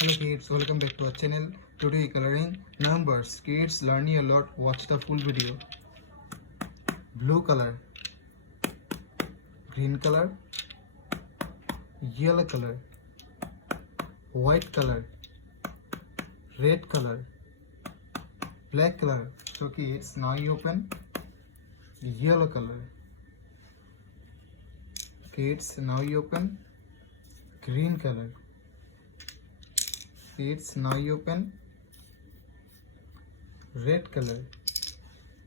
Hello kids, welcome back to our channel. Today coloring numbers. Kids learning a lot. Watch the full video. Blue color, green color, yellow color, white color, red color, black color. So kids, now you open yellow color. Kids, now you open green color. Kids, now you open red color.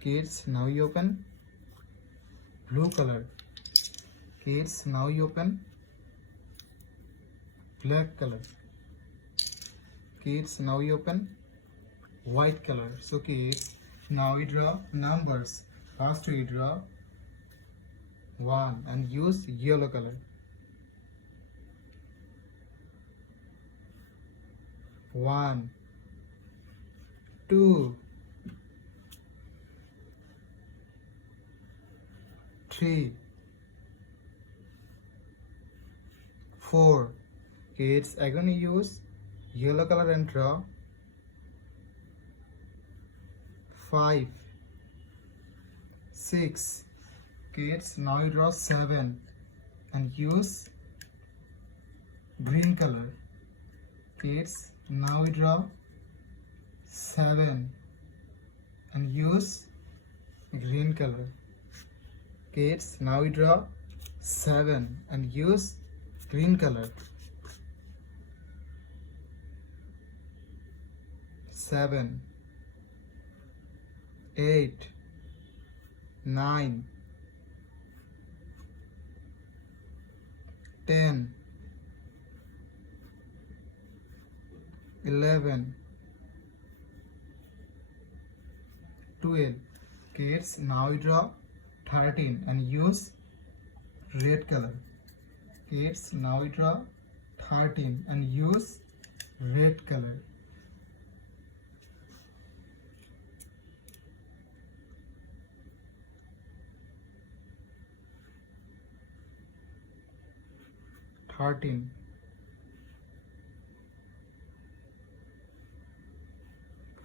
Kids, now you open blue color. Kids, now you open black color. Kids, now you open white color. So kids, now we draw numbers. First we draw 1 and use yellow color. 1, 2, 3, 4. Kids, I'm going to use yellow color and draw 5, 6. Kids, now you draw 7 and use green color. Kids, now we draw 7 and use green color. Kids, now we draw 7 and use green color. 7, 8, 9, 10, 11, 12. Kids, now we draw 13 and use red color. Kids, now we draw 13 and use red color. 13,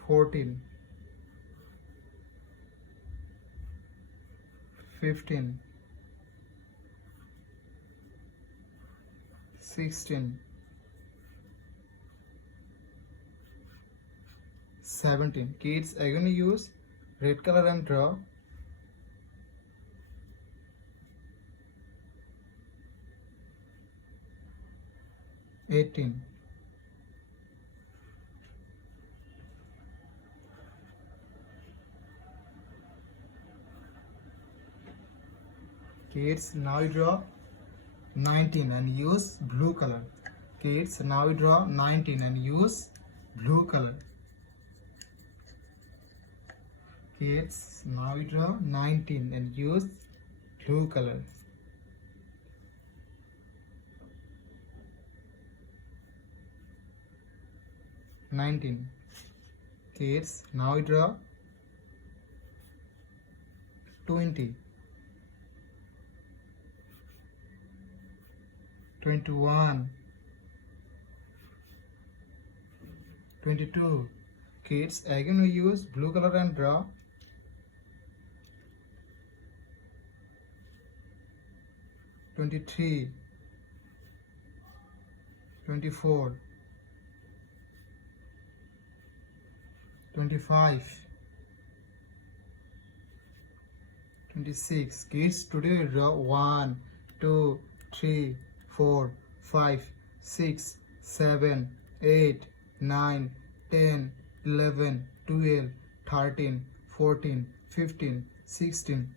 14, 15, 16, 17. Kids, I'm going to use red color and draw 18, now you draw 19 and use blue color. Kids, now you draw 19 and use blue color. Kids, now you draw 19 and use blue color. 19. Kids, now you draw 20, 21, 22. Kids, again we use blue color and draw 23, 24, 25, 26. Kids, today we draw 1, 2, 3, 4, 5, 6, 7, 8, 9, 10, 11, 12, 13, 14, 15, 16,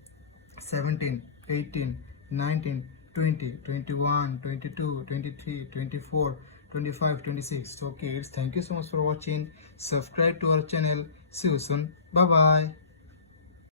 17, 18, 19, 20, 21, 22, 23, 24, 25, 26. So kids, thank you so much for watching. Subscribe to our channel. See you soon. Bye bye.